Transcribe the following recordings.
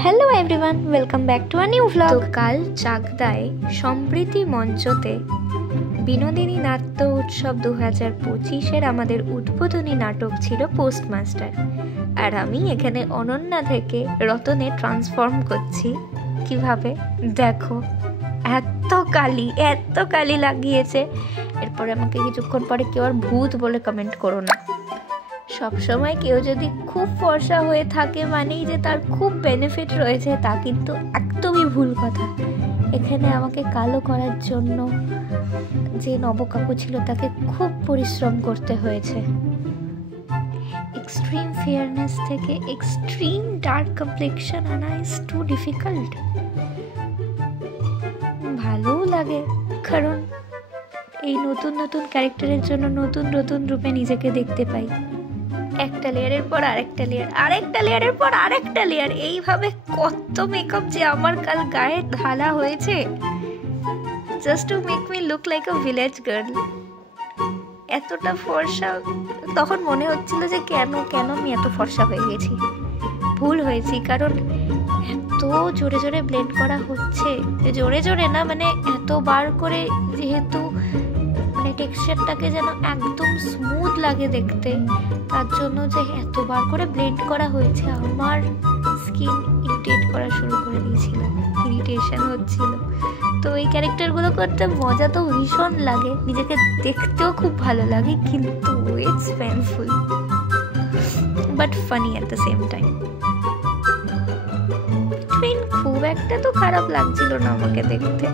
Hello everyone, welcome back to a new vlog. তো কাল চাকদায় সম্প্রীতি মঞ্চতে বিনোদিনী নাট্য উৎসব 2025-এর আমাদের উদ্বোধনী নাটক ছিল পোস্টমাস্টার। আর আমি এখানে অনন্যা থেকে রতনে ট্রান্সফর্ম করছি। কিভাবে দেখো, এত কালি লাগিয়েছে। এরপরে আমাকে কিছুক্ষণ পরে কেউ আর ভূত বলে কমেন্ট করো না। সবসময় কেউ যদি খুব ফর্সা হয়ে থাকে মানেই যে তার খুব বেনিফিট রয়েছে, তা কিন্তু একদমই ভুল কথা। এখানে আমাকে কালো করার জন্য যে নবকাকু ছিল তাকে খুব পরিশ্রম করতে হয়েছে। এক্সট্রিম ফেয়ারনেস থেকে এক্সট্রিম ডার্ক কমপ্লেকশন আনা ইজ টু ডিফিকাল্ট। ভালোও লাগে, কারণ এই নতুন নতুন ক্যারেক্টারের জন্য নতুন নতুন রূপে নিজেকে দেখতে পাই। একটা লেয়ারের পর আরেকটা লেয়ার, আরেকটা লেয়ারের পর আরেকটা লেয়ার, এইভাবে কত মেকআপ যে আমার কাল গায়ে ঢালা হয়েছে, just to make me look like a village girl. এতটা ফর্সা তখন মনে হচ্ছিল যে কেন আমি এত ফর্সা হয়ে গেছি। ভুল হয়েছি, কারণ এত জোরে জোরে ব্লেন্ড করা হচ্ছে, জোরে জোরে না মানে এতবার করে, যেহেতু মানে টেক্সচারটাকে যেন একদম স্মুথ লাগে দেখতে, তার জন্য যে এতবার করে ব্লেন্ড করা হয়েছে আমার স্কিন ইরিটেট করা শুরু করে দিয়েছিল, ইরিটেশন হচ্ছিল। তো এই ক্যারেক্টারগুলো করতে মজা তো ভীষণ লাগে, নিজেকে দেখতেও খুব ভালো লাগে, কিন্তু it's painful but funny at the same time. খুব একটা তো খারাপ লাগছিল না আমাকে দেখতে।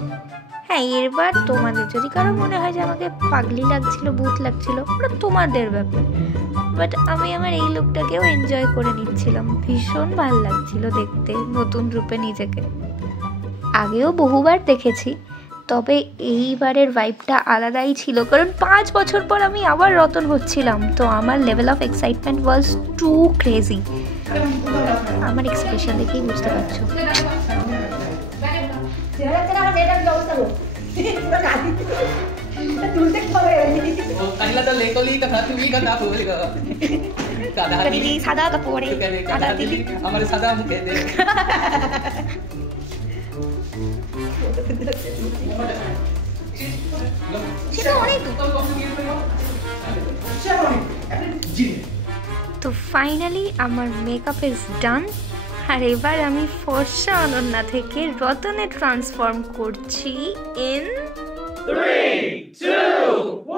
হ্যাঁ, এরবার তোমাদের যদি কারো মনে হয় যে আমাকে পাগলি লাগছিল, ভূত লাগছিল, ওটা তোমাদের ব্যাপার। বাট আমি আমার এই লুকটাকেও এনজয় করে নিচ্ছিলাম, ভীষণ ভালো লাগছিল দেখতে নতুন রূপে নিজেকে। আগেও বহুবার দেখেছি, তবে এইবারের ভাইবটা আলাদাই ছিল, কারণ 5 বছর পর আমি আবার রতন হচ্ছিলাম। তো আমার level of excitement was too crazy. আমার এক্সপ্রেশন দেখেই বুঝতে পারছো। তো ফাইনালি আমার মেকআপ ইজ ডান, আর এবার আমি ফর্সা অনন্যা থেকে রতনে ট্রান্সফর্ম করছি ইন 3, 2,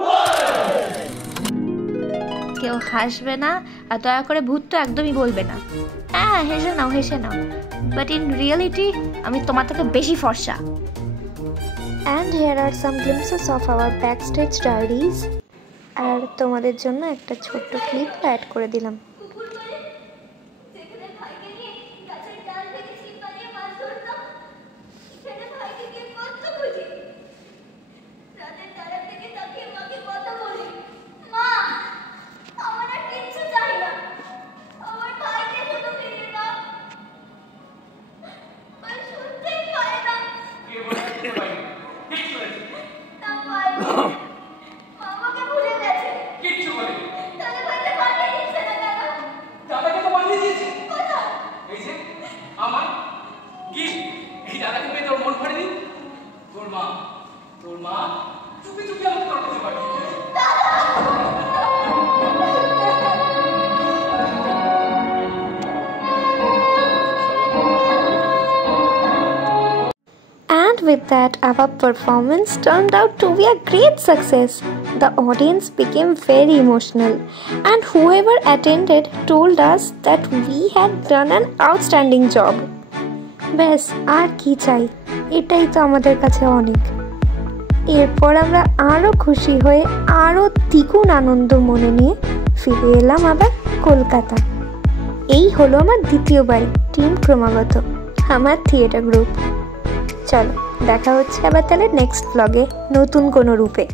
1। কেউ হাসবে না, আর দয়া করে ভূত তো একদমই বলবে না। হ্যাঁ, হেসে নাও, বাট ইন রিয়েলিটি আমি তোমার থেকে বেশি ফর্সা। And here are some glimpses of our backstage diaries. আর তোমাদের জন্য একটা ছোট্ট ক্লিপ অ্যাড করে দিলাম। With that, our performance turned out to be a great success. The audience became very emotional, and whoever attended told us that we had done an outstanding job. ব্যাস, আর কি চাই, এটাই তো আমাদের কাছে অনেক। এরপর আমরা আরও খুশি হয়ে আরও দ্বিগুণ আনন্দ মনে নিয়ে ফিরে এলাম আবার কলকাতা। এই হলো আমার দ্বিতীয় বাড়ি, টিম ক্রমাগত, আমার থিয়েটার গ্রুপ। চলো, দেখা হচ্ছে আবার তাহলে নেক্সট ব্লগে নতুন কোনো রূপে।